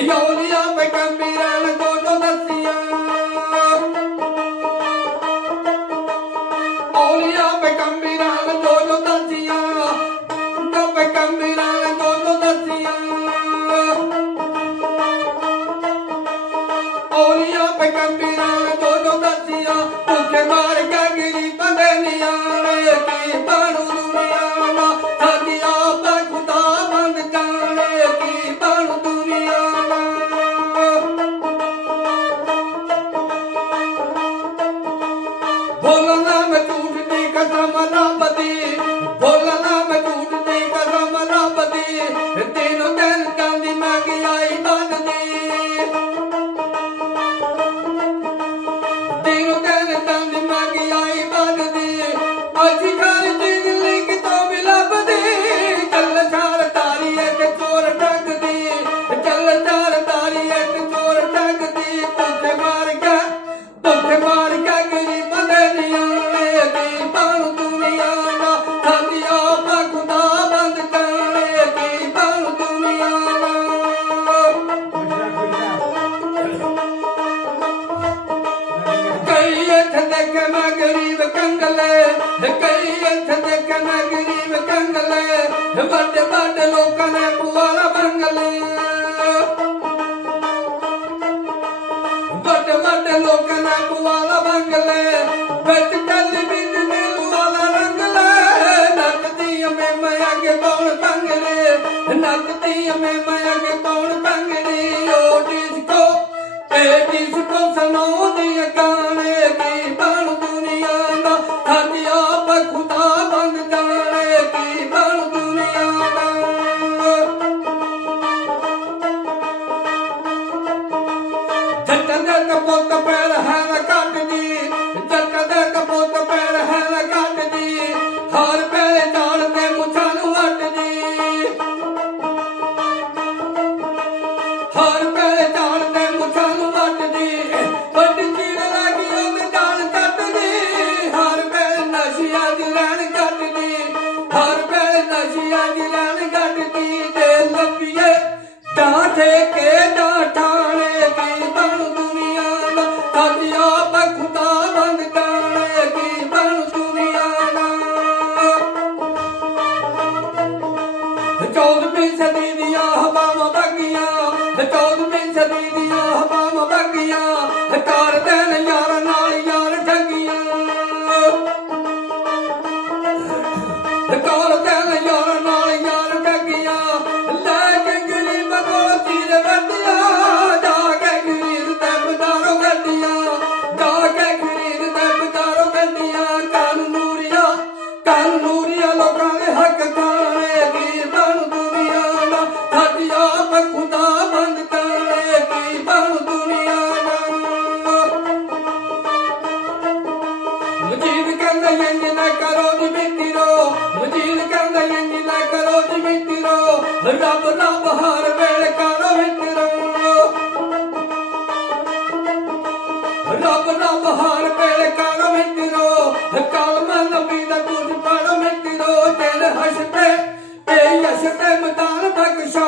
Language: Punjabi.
ਯੌਲੀਆਂ ਬੇਕੰਬੀਰਾਂ ਨੇ ਦੋ ਦੱਸੀਆਂ ਔਲੀਆਂ ਬੇਕੰਬੀਰਾਂ ਨੇ ਦੋ ਦੱਸੀਆਂ ਦੋ ਬੇਕੰਬੀਰਾਂ ਨੇ ਦੋ ਦੱਸੀਆਂ ਔਲੀਆਂ ਬੇਕੰਬੀਰਾਂ ਨੇ ਦੋ ਦੱਸੀਆਂ ਭੁੱਖੇ ਮਾਰ ਕੇ ਗਿਰੀ ਬੰਦੇ ਨਿਆਣੇ ਕੀ ਬਣੂ ਦੁਨੀਆ ਦਾ ਸਾਡੀ ਆਪ ਖੁਦਾ ਬੰਦ ਜਾਣੇ ਕੀ ਬਣੂ ਦੁਨੀਆ ਦਾ ਬੋਲਣਾ ਮੈਂ ਝੂਠ ਦੀ ਕਸਮ ਰੱਬ ਦੀ ਬੋਲਣਾ ਮੈਂ ਝੂਠ ਦੀ ਕਸਮ ਰੱਬ ਦੀ ਦਿਨੋਂ ਦਿਨ ਜਾਂਦੀ ਮਹਿੰਗਾਈ ਵੱਧਦੀ ਦਿਨੋਂ ਦਿਨ ਜਾਂਦੀ ਮਹਿੰਗਾਈ ਵੱਧਦੀ ਅੱਜ ਕੱਲ੍ਹ ਜ਼ਿੰਦਗੀ ਕਿਤੋਂ ਵੀ ਲੱਭਦੀ ਚੱਲ ਛਾਲ ਤਾਰੀ ਇੱਕ ਚੋਰ ਠੱਗਦੀ ਚੱਲ ਛਾਲ ਤਾਰੀ ਇੱਕ ਚੋਰ ਠੱਗਦੀ ਭੁੱਖੇ ਮਾਰ ਕੇ ਗਰੀਬਾਂ ਦੇ ਨਿਆਣੇ ਕੀ ਬਣੂ ਦੁਨੀਆ ਦਾ ਸਾਡੀ ਆਪ ਖੁਦਾ ਬੰਦ ਜਾਣੇ ਕੀ ਬਣੂ ਦੁਨੀਆ ਦਾ ਕਈ ਇੱਥੇ ਦੇਖੇ ਮੈਂ ਗਰੀਬ ਕੰਗਲੇ ਕਈ ਇੱਥੇ ਦੇਖੇ ਮੈਂ ਗਰੀਬ ਕੰਗਲੇ ਵੱਡੇ ਵੱਡੇ ਲੋਕਾਂ ਨੇ ਪੁਆਲਾ ਬੰਗਲੇ ਵੱਡੇ ਵੱਡੇ ਲੋਕਾਂ ਨੇ ਪੁਆਲਾ ਬੰਗਲੇ ਵਿੱਚ ਟੈਲੀਵਿਜ਼ਨ ਨੇ ਪੁਆਲਾ ਰੰਗਲੇ ਨੱਚਦੀ ਮੈਂ ਅੱਗੇ ਪਾਉਣ ਬੰਗਲੇ ਨੱਚਦੀ ਮੈਂ ਅੱਗੇ ਪਾਉਣ ਬੰਗੜੀ ਓ ਡਿਸਕੋ ਇਹ ਡਿਸਕੋ ਸੁਣਾਉਂਦੀ ਗਾਣੇ ਕੀ ਬਣੂ ਦੁਨੀਆ ਦਾ ਸਾਡੀ ਆਪ ਖੁਦਾ ਬੰਦ ਜਾਣੇ ਕੀ ਬਣੂ ਦੁਨੀਆ ਦਾ ਜੱਟਾਂ ਦੇ ਕਪੋਤ ਪੈਰ ਹੈ ਨਾ ਕੱਟਦੀ ਜੱਟਾਂ ਦੇ ਕਪੋਤ ਪੈਰ ਹੈ ਨਾ ਕੱਟਦੀ ਹਰ ਵੇਲੇ ਜਾਣ ਦੇ ਮੁੱਛਾਂ ਨੂੰ ਵੱਟਦੀ ਹਰ ਵੇਲੇ ਜਾਣ ਦੇ ਮੁੱਛਾਂ ਨੂੰ ਵੱਟਦੀ ਵੱਡੀ ਚੀੜ ਲੱਗੀ ਉਹਦੇ ਜਾਣ ਕੱਟਦੀ ਹਰ ਵੇਲੇ ਨਸ਼ਿਆਂ ਦੀ ਲੈਣ ਕੱਟਦੀ ਹਰ ਵੇਲੇ ਨਸ਼ਿਆਂ ਦੀ ਲੈਣ ਕੱਟਦੀ ਤੇ ਲੱਭੀਏ ਤਾਂ ਠੇਕੇ ਦਾ ਠਾਣੇ ਕੀ ਬਣੂ ਦੁਨੀਆ ਦਾ ਸਾਡੀ ਆਪ ਖੁਦਾ ਬੰਦ ਜਾਣੇ ਕੀ ਬਣੂ ਦੁਨੀਆ ਦਾ 14ਵੀਂ ਸਦੀ ਦੀਆਂ ਹਵਾਵਾਂ ਵਗੀਆਂ 14ਵੀਂ ਸਦੀ ਦੀਆਂ ਹਵਾਵਾਂ ਵਗੀਆਂ ਕਰਦੇ ਨੇ ਯਾਰਾਂ ਨਾਲ ਯਾਰ ਠੱਗੀਆਂ ਕਰਦੇ ਨੇ ਯਾਰਾਂ ਨਾਲ ਯਾਰ ਠੱਗੀਆਂ ਲੈ ਕੇ ਗਰੀਬ ਕੋਲ ਚੀਰ ਵੱਡੀਆਂ ਜਾ ਕੇ ਗਰੀਬ ਤੇ ਬਜ਼ਾਰੋਂ ਗੱਡੀਆਂ ਜਾ ਕੇ ਗਰੀਬ ਤੇ ਬਜ਼ਾਰੋਂ ਗੱਡੀਆਂ ਕਾਨੂੰਨੀਆਂ ਲੋਕਾਂ ਦੇ ਹੱਕ ਖਾਣੇ ਕੀ ਬਣੂ ਦੁਨੀਆ ਦਾ ਸਾਡੀ ਆਪ ਖੁਦਾ ਬੰਦ ਜਾਣੇ ਕੀ ਬਣੂ ਦੁਨੀਆ ਦਾ ਮਜੀਦ ਕਹਿੰਦਾ ਇੰਜ ਨਾ ਕਰੋ ਜੀ ਮਿੱਤਰੋ ਮਜੀਦ ਕਹਿੰਦਾ ਇੰਜ ਨਾ ਕਰੋ ਜੀ ਮਿੱਤਰੋ ਰੱਬ ਹਰ ਵੇਲੇ ਕਰੋ ਮਿੱਤਰੋ ਰੱਬ ਹਰ ਵੇਲੇ ਕਰੋ ਮਿੱਤਰੋ ਕਲਮਾ ਨਬੀ ਦਾ ਤੁਝ ਪੜੋ ਮਿੱਤਰੋ ਦਿਲ ਹੱਸਦੇ ਤੇ ਯਸ ਤੇ ਮੈਦਾਨ ਬਖਸ਼ੋ